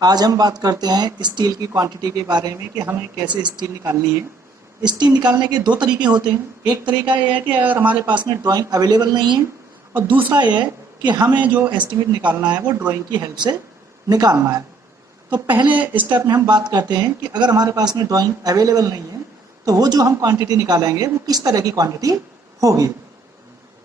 आज हम बात करते हैं स्टील की क्वांटिटी के बारे में कि हमें कैसे स्टील निकालनी है। स्टील निकालने के दो तरीके होते हैं। एक तरीका यह है कि अगर हमारे पास में ड्राइंग अवेलेबल नहीं है, और दूसरा यह है कि हमें जो एस्टिमेट निकालना है वो ड्राइंग की हेल्प से निकालना है। तो पहले स्टेप में हम बात करते हैं कि अगर हमारे पास में ड्राइंग अवेलेबल नहीं है तो वो जो हम क्वांटिटी निकालेंगे वो किस तरह की क्वांटिटी होगी।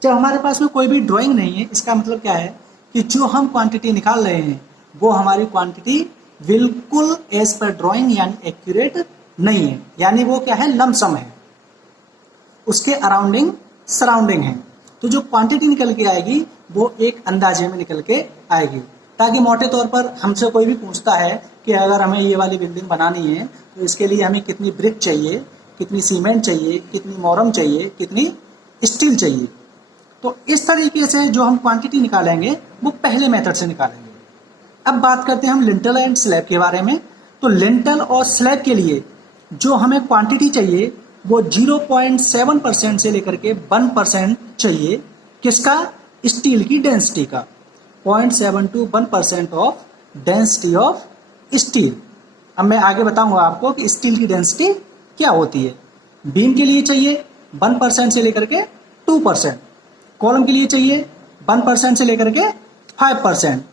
जब हमारे पास में कोई भी ड्राइंग नहीं है, इसका मतलब क्या है कि जो हम क्वांटिटी निकाल रहे हैं वो हमारी क्वांटिटी बिल्कुल एज पर ड्राइंग यानी एक्यूरेट नहीं है, यानी वो क्या है, लमसम है, उसके अराउंडिंग सराउंडिंग है। तो जो क्वांटिटी निकल के आएगी वो एक अंदाजे में निकल के आएगी, ताकि मोटे तौर पर हमसे कोई भी पूछता है कि अगर हमें ये वाली बिल्डिंग बनानी है तो इसके लिए हमें कितनी ब्रिक चाहिए, कितनी सीमेंट चाहिए, कितनी मोरम चाहिए, कितनी स्टील चाहिए। तो इस तरीके से जो हम क्वांटिटी निकालेंगे वो पहले मेथड से निकालेंगे। अब बात करते हैं हम लिंटल एंड स्लैब के बारे में। तो लिंटल और स्लैब के लिए जो हमें क्वांटिटी चाहिए वो 0.7% से लेकर के 1% चाहिए। किसका? स्टील की डेंसिटी का। 0.7 to 1% of density of steel. अब मैं आगे बताऊंगा आपको कि स्टील की डेंसिटी क्या होती है। बीम के लिए चाहिए 1% से लेकर के 2%। कॉलम के लिए चाहिए 1% से लेकर के 5%।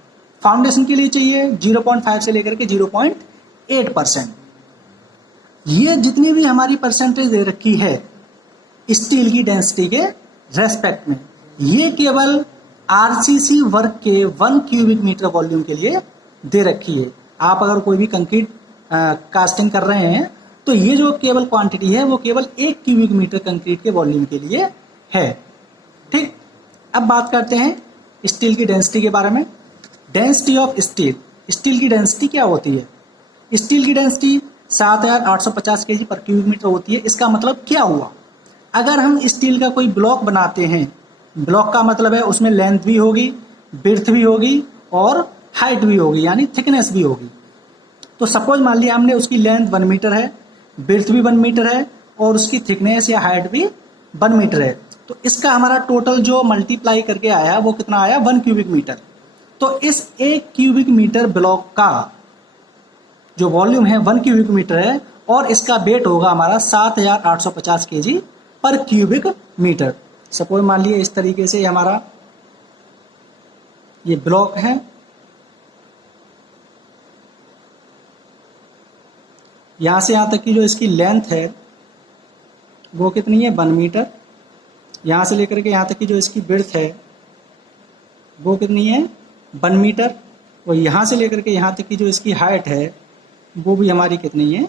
फाउंडेशन के लिए चाहिए 0.5 से लेकर के 0.8%। ये जितनी भी हमारी परसेंटेज दे रखी है स्टील की डेंसिटी के रेस्पेक्ट में, ये केवल आरसीसी वर्क के 1 क्यूबिक मीटर वॉल्यूम के लिए दे रखी है। आप अगर कोई भी कंक्रीट कास्टिंग कर रहे हैं तो ये जो केवल क्वांटिटी है वो केवल 1 क्यूबिक मीटर कंक्रीट के वॉल्यूम के लिए है। ठीक, अब बात करते हैं स्टील की डेंसिटी के बारे में। Density of steel. स्टील की डेंसिटी क्या होती है? स्टील की डेंसिटी 7850 kg पर क्यूबिक मीटर होती है। इसका मतलब क्या हुआ? अगर हम स्टील का कोई ब्लॉक बनाते हैं, ब्लॉक का मतलब है उसमें लेंथ भी होगी, विड्थ भी होगी और हाइट भी होगी, यानी थिकनेस भी होगी। तो सपोज मान लिया हमने उसकी लेंथ 1 मीटर है, विड्थ भी 1 मीटर है और उसकी थिकनेस या हाइट भी 1 मीटर है। तो इसका हमारा टोटल जो मल्टीप्लाई करके आया वो कितना आया? 1 क्यूबिक मीटर। तो इस 1 क्यूबिक मीटर ब्लॉक का जो वॉल्यूम है 1 क्यूबिक मीटर है और इसका वेट होगा हमारा 7850 kg पर क्यूबिक मीटर। सपोज मान लिया इस तरीके से हमारा ये ब्लॉक है, यहां से यहां तक की जो इसकी लेंथ है वो कितनी है? 1 मीटर। यहां से लेकर के यहां तक की जो इसकी विड्थ है वो कितनी है? 1 मीटर। और यहाँ से लेकर के यहाँ तक की जो इसकी हाइट है वो भी हमारी कितनी है?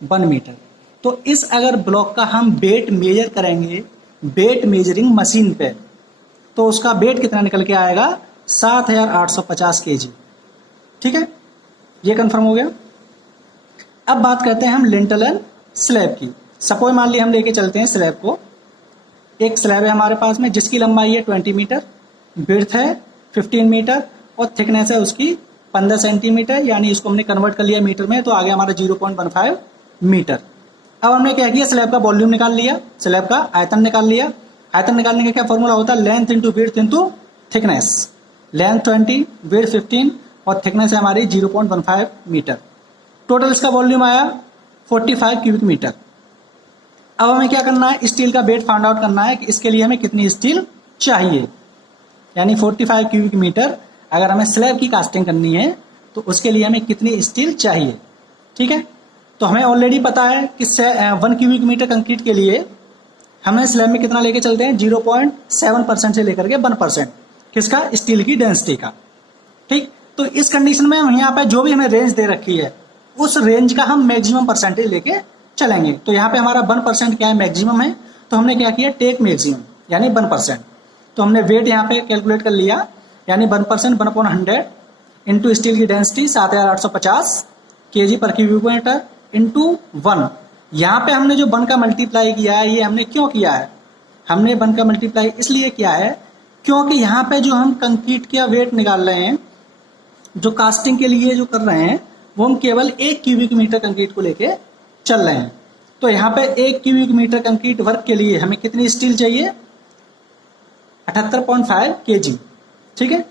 1 मीटर। तो इस अगर ब्लॉक का हम वेट मेजर करेंगे वेट मेजरिंग मशीन पे, तो उसका वेट कितना निकल के आएगा? 7850 kg। ठीक है, ये कंफर्म हो गया। अब बात करते हैं हम लिंटल एंड स्लैब की। सपोज मान लिया हम लेके चलते हैं स्लैब को। एक स्लैब है हमारे पास में जिसकी लंबाई है 20 मीटर, विड्थ है 15 मीटर और थिकनेस है उसकी 15 सेंटीमीटर, यानी इसको हमने कन्वर्ट कर लिया मीटर में तो आ गया हमारा 0.15 मीटर। अब हमने क्या किया? स्लैब का वॉल्यूम निकाल लिया, स्लैब का आयतन निकाल लिया। आयतन निकालने का क्या फॉर्मूला होता है? Length into width into thickness. Length 20, width 15 और थिकनेस है हमारी 0.15 मीटर। टोटल इसका वॉल्यूम आया 45 क्यूबिक मीटर। अब हमें क्या करना है? स्टील का वेट फाइंड आउट करना है कि इसके लिए हमें कितनी स्टील चाहिए, यानी 45 क्यूबिक मीटर अगर हमें स्लैब की कास्टिंग करनी है तो उसके लिए हमें कितनी स्टील चाहिए। ठीक है, तो हमें ऑलरेडी पता है कि 1 क्यूबिक मीटर कंक्रीट के लिए हमें स्लैब में कितना लेके चलते हैं? 0.7% से लेकर के 1%। किसका? स्टील की डेंसिटी का। ठीक, तो इस कंडीशन में हम यहाँ पे जो भी हमें रेंज दे रखी है उस रेंज का हम मैक्सिमम परसेंटेज लेके चलेंगे। तो यहाँ पे हमारा 1% क्या है? मैक्सिमम है। तो हमने क्या किया? टेक मैक्सिमम यानी 1%। तो हमने वेट यहाँ पे कैलकुलेट कर लिया, यानी 1% 1/100 इंटू स्टील की डेंसिटी 7850 kg पर क्यूबिक मीटर इंटू 1। यहाँ पे हमने जो 1 का मल्टीप्लाई किया है, ये हमने क्यों किया है? हमने 1 का मल्टीप्लाई इसलिए किया है क्योंकि यहाँ पे जो हम कंक्रीट का वेट निकाल रहे हैं, जो कास्टिंग के लिए जो कर रहे हैं, वो हम केवल 1 क्यूबिक मीटर कंक्रीट को लेके चल रहे हैं। तो यहाँ पे 1 क्यूबिक मीटर कंक्रीट वर्क के लिए हमें कितनी स्टील चाहिए? 78.5 kg। ठीक है,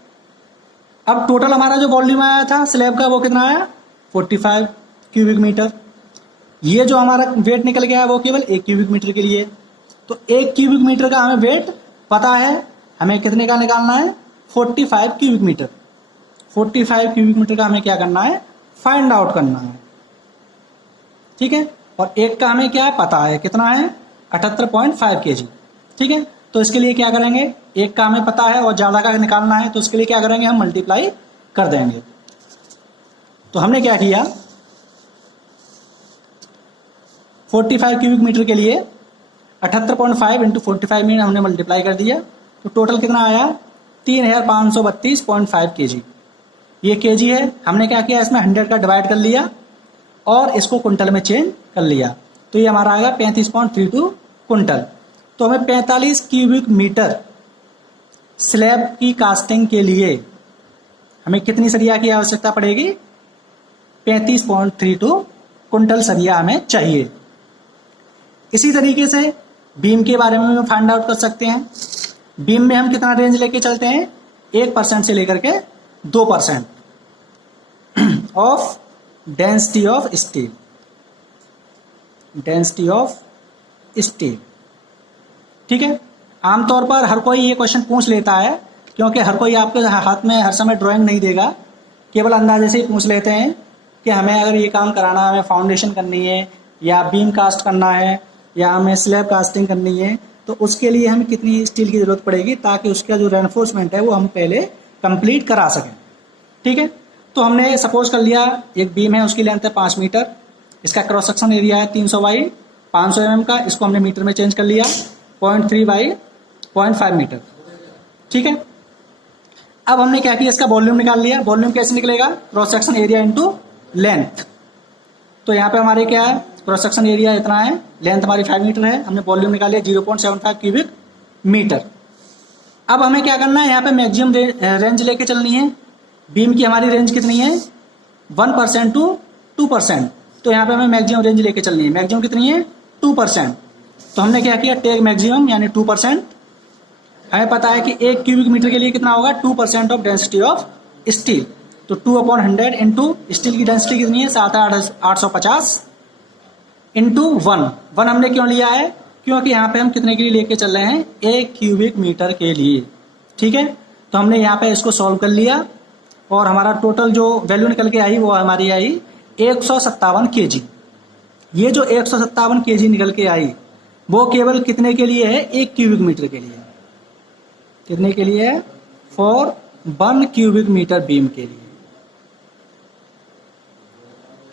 अब टोटल हमारा जो वॉल्यूम आया था स्लैब का वो कितना आया? 45 क्यूबिक मीटर। ये जो हमारा वेट निकल गया है वो केवल 1 क्यूबिक मीटर के लिए। तो 1 क्यूबिक मीटर का हमें वेट पता है, हमें कितने का निकालना है, 45 क्यूबिक मीटर। 45 क्यूबिक मीटर का हमें क्या करना है, फाइंड आउट करना है। ठीक है, और एक का हमें क्या पता है, कितना है, 78.5 kg। ठीक है, तो इसके लिए क्या करेंगे, एक का हमें पता है और ज़्यादा का निकालना है, तो इसके लिए क्या करेंगे, हम मल्टीप्लाई कर देंगे। तो हमने क्या किया, 45 क्यूबिक मीटर के लिए 78.5 इंटू 45 में हमने मल्टीप्लाई कर दिया, तो टोटल कितना आया, 3532.5 kg। ये kg है, हमने क्या किया, इसमें 100 का डिवाइड कर लिया और इसको कुंटल में चेंज कर लिया, तो ये हमारा आएगा 35.32 कुंटल। तो हमें 45 क्यूबिक मीटर स्लैब की कास्टिंग के लिए हमें कितनी सरिया की आवश्यकता पड़ेगी, 35.32 कुंटल सरिया हमें चाहिए। इसी तरीके से बीम के बारे में हम फाइंड आउट कर सकते हैं। बीम में हम कितना रेंज लेके चलते हैं, 1% से लेकर के 2% of density of steel. Density of steel, ठीक है। आमतौर पर हर कोई ये क्वेश्चन पूछ लेता है, क्योंकि हर कोई आपके हाथ में हर समय ड्राइंग नहीं देगा, केवल अंदाजे से ही पूछ लेते हैं कि हमें अगर ये काम कराना है, हमें फाउंडेशन करनी है या बीम कास्ट करना है या हमें स्लैब कास्टिंग करनी है, तो उसके लिए हमें कितनी स्टील की ज़रूरत पड़ेगी, ताकि उसका जो रेनफोर्समेंट है वो हम पहले कंप्लीट करा सकें। ठीक है, तो हमने सपोज कर लिया एक बीम है, उसकी लेंथ है 5 मीटर, इसका क्रॉस सेक्शन एरिया है 300 बाई 500 mm का, इसको हमने मीटर में चेंज कर लिया 0.3 बाई 0.5 मीटर। ठीक है, अब हमने क्या किया, इसका वॉल्यूम निकाल लिया। वॉल्यूम कैसे निकलेगा, cross section area into length. तो यहाँ पे हमारे क्या है, क्रॉस सेक्शन एरिया इतना है, लेंथ हमारी 5 मीटर है, हमने वॉल्यूम निकाल लिया 0.75 क्यूबिक मीटर। अब हमें क्या करना है, यहाँ पे मैक्सिमम रेंज लेके चलनी है। बीम की हमारी रेंज कितनी है, 1% टू 2%, तो यहाँ पे हमें मैक्सिमम रेंज लेके चलनी है। मैक्सिमम कितनी है, 2%। तो हमने क्या किया, टेक मैक्सिमम यानी 2%। हमें पता है कि 1 क्यूबिक मीटर के लिए कितना होगा, 2% ऑफ डेंसिटी ऑफ स्टील। तो 2/100 इंटू स्टील की डेंसिटी कितनी है, 7,850 इंटू 1 हमने क्यों लिया है, क्योंकि यहाँ पे हम कितने के लिए लेके चल रहे हैं, 1 क्यूबिक मीटर के लिए। ठीक है, तो हमने यहाँ पे इसको सॉल्व कर लिया और हमारा टोटल जो वैल्यू निकल के आई वो हमारी आई 157 kg। ये जो 157 kg निकल के आई वो केवल कितने के लिए है, 1 क्यूबिक मीटर के लिए। कितने के लिए है, फॉर 1 क्यूबिक मीटर बीम के लिए।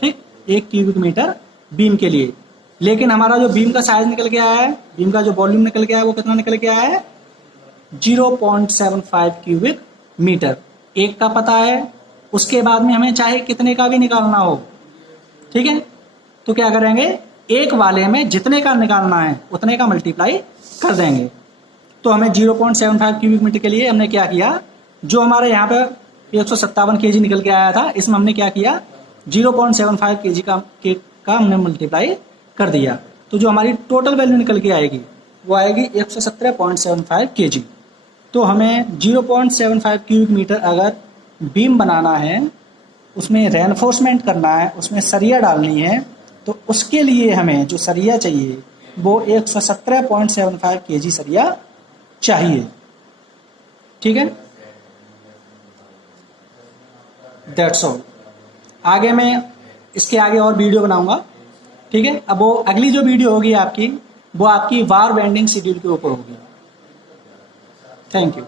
ठीक, 1 क्यूबिक मीटर बीम के लिए। लेकिन हमारा जो बीम का साइज निकल के आया है, बीम का जो वॉल्यूम निकल के आया है वो कितना निकल के आया है, 0.75 क्यूबिक मीटर। एक का पता है, उसके बाद में हमें चाहे कितने का भी निकालना हो, ठीक है, तो क्या करेंगे, एक वाले में जितने का निकालना है उतने का मल्टीप्लाई कर देंगे। तो हमें 0.75 क्यूबिक मीटर के लिए हमने क्या किया, जो हमारे यहाँ पे 157 kg निकल के आया था, इसमें हमने क्या किया, 0.75 kg का हमने मल्टीप्लाई कर दिया। तो जो हमारी टोटल वैल्यू निकल के आएगी वो आएगी 117.75 kg। तो हमें 0.75 क्यूबिक मीटर अगर बीम बनाना है, उसमें रेनफोर्समेंट करना है, उसमें सरिया डालनी है, तो उसके लिए हमें जो सरिया चाहिए वो 117.75 kg सरिया चाहिए। ठीक है, दैट्स ऑल। आगे मैं इसके आगे और वीडियो बनाऊंगा। ठीक है, अब वो अगली जो वीडियो होगी आपकी, वो आपकी वार बेंडिंग शेड्यूल के ऊपर होगी। Thank you.